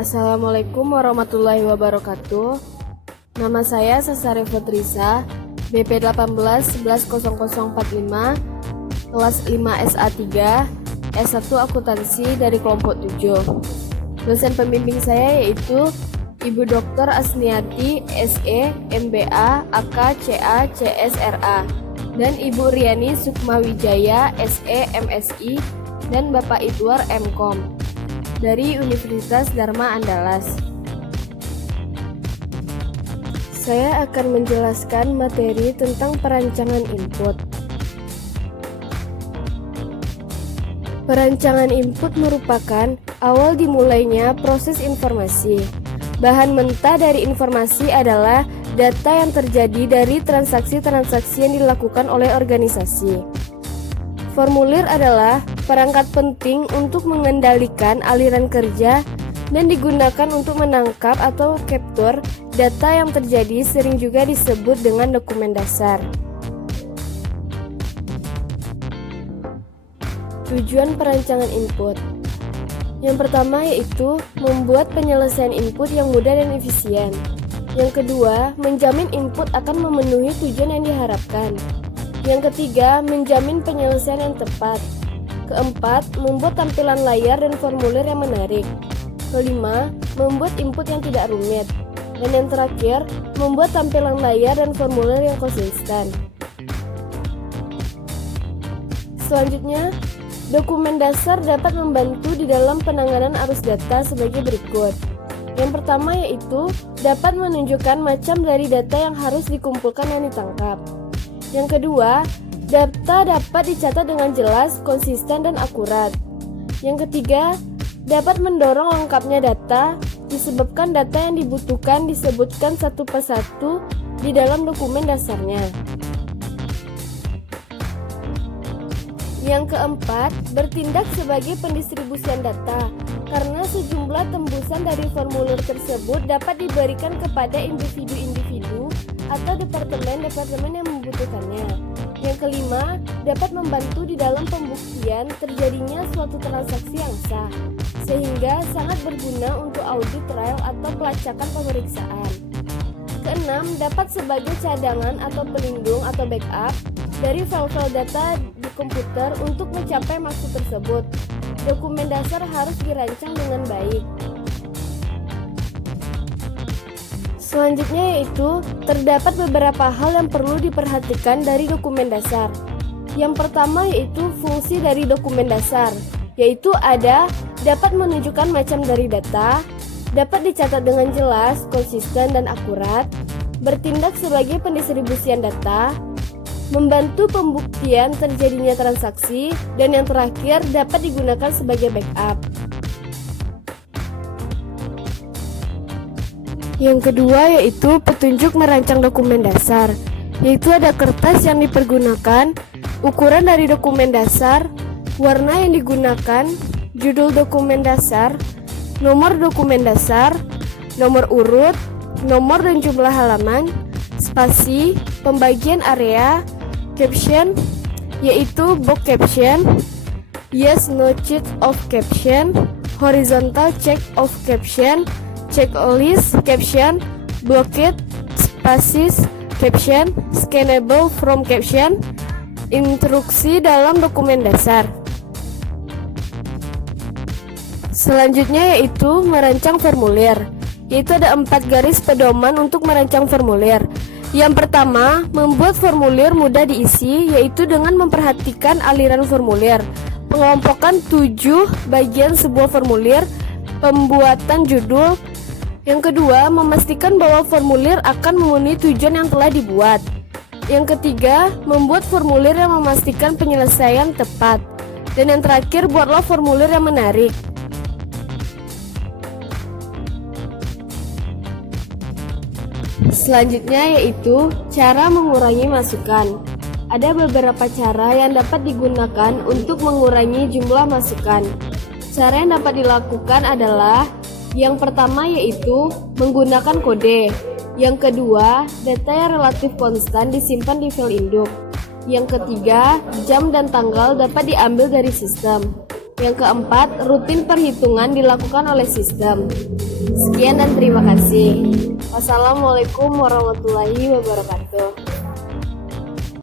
Assalamualaikum warahmatullahi wabarakatuh. Nama saya Sasari Fetrisa, BP 18110045, kelas 5 SA3, S1 Akuntansi dari kelompok 7. Dosen pembimbing saya yaitu Ibu Dr. Asniati, SE, MBA, AK, CA, CSRA, dan Ibu Riani Sukmawijaya, SE, MSI, dan Bapak Idwar, MKom, dari Universitas Dharma Andalas. Saya akan menjelaskan materi tentang perancangan input. Perancangan input merupakan awal dimulainya proses informasi. Bahan mentah dari informasi adalah data yang terjadi dari transaksi-transaksi yang dilakukan oleh organisasi. Formulir adalah perangkat penting untuk mengendalikan aliran kerja dan digunakan untuk menangkap atau capture data yang terjadi, sering juga disebut dengan dokumen dasar. Tujuan perancangan input. Yang pertama yaitu membuat penyelesaian input yang mudah dan efisien. Yang kedua, menjamin input akan memenuhi tujuan yang diharapkan. Yang ketiga, menjamin penyelesaian yang tepat. Keempat, membuat tampilan layar dan formulir yang menarik. Kelima, membuat input yang tidak rumit. Dan yang terakhir, membuat tampilan layar dan formulir yang konsisten. Selanjutnya, dokumen dasar dapat membantu di dalam penanganan arus data sebagai berikut. Yang pertama yaitu dapat menunjukkan macam dari data yang harus dikumpulkan dan ditangkap. Yang kedua, data dapat dicatat dengan jelas, konsisten, dan akurat. Yang ketiga, dapat mendorong lengkapnya data disebabkan data yang dibutuhkan disebutkan satu persatu di dalam dokumen dasarnya. Yang keempat, bertindak sebagai pendistribusian data, karena sejumlah tembusan dari formulir tersebut dapat diberikan kepada individu-individu atau departemen-departemen yang membutuhkannya. Yang kelima, dapat membantu di dalam pembuktian terjadinya suatu transaksi yang sah, sehingga sangat berguna untuk audit trial atau pelacakan pemeriksaan. Keenam, dapat sebagai cadangan atau pelindung atau backup dari file-file data di komputer untuk mencapai maksud tersebut. Dokumen dasar harus dirancang dengan baik. Selanjutnya yaitu terdapat beberapa hal yang perlu diperhatikan dari dokumen dasar. Yang pertama yaitu fungsi dari dokumen dasar, yaitu ada dapat menunjukkan macam dari data, dapat dicatat dengan jelas, konsisten, dan akurat, bertindak sebagai pendistribusian data, membantu pembuktian terjadinya transaksi, dan yang terakhir dapat digunakan sebagai backup. Yang kedua yaitu petunjuk merancang dokumen dasar, yaitu ada kertas yang dipergunakan, ukuran dari dokumen dasar, warna yang digunakan, judul dokumen dasar, nomor dokumen dasar, nomor urut, nomor dan jumlah halaman, spasi, pembagian area, caption, yaitu box caption, yes no check of caption, horizontal check of caption, checklist caption, blocked spaces caption, scannable from caption, instruksi dalam dokumen dasar. Selanjutnya yaitu merancang formulir, yaitu ada 4 garis pedoman untuk merancang formulir. Yang pertama, membuat formulir mudah diisi, yaitu dengan memperhatikan aliran formulir, pengelompokan 7 bagian sebuah formulir, pembuatan judul. Yang kedua, memastikan bahwa formulir akan memenuhi tujuan yang telah dibuat. Yang ketiga, membuat formulir yang memastikan penyelesaian tepat. Dan yang terakhir, buatlah formulir yang menarik. Selanjutnya yaitu cara mengurangi masukan. Ada beberapa cara yang dapat digunakan untuk mengurangi jumlah masukan. Cara yang dapat dilakukan adalah yang pertama yaitu menggunakan kode. Yang kedua, data yang relatif konstan disimpan di file induk. Yang ketiga, jam dan tanggal dapat diambil dari sistem. Yang keempat, rutin perhitungan dilakukan oleh sistem. Sekian dan terima kasih. Wassalamualaikum warahmatullahi wabarakatuh.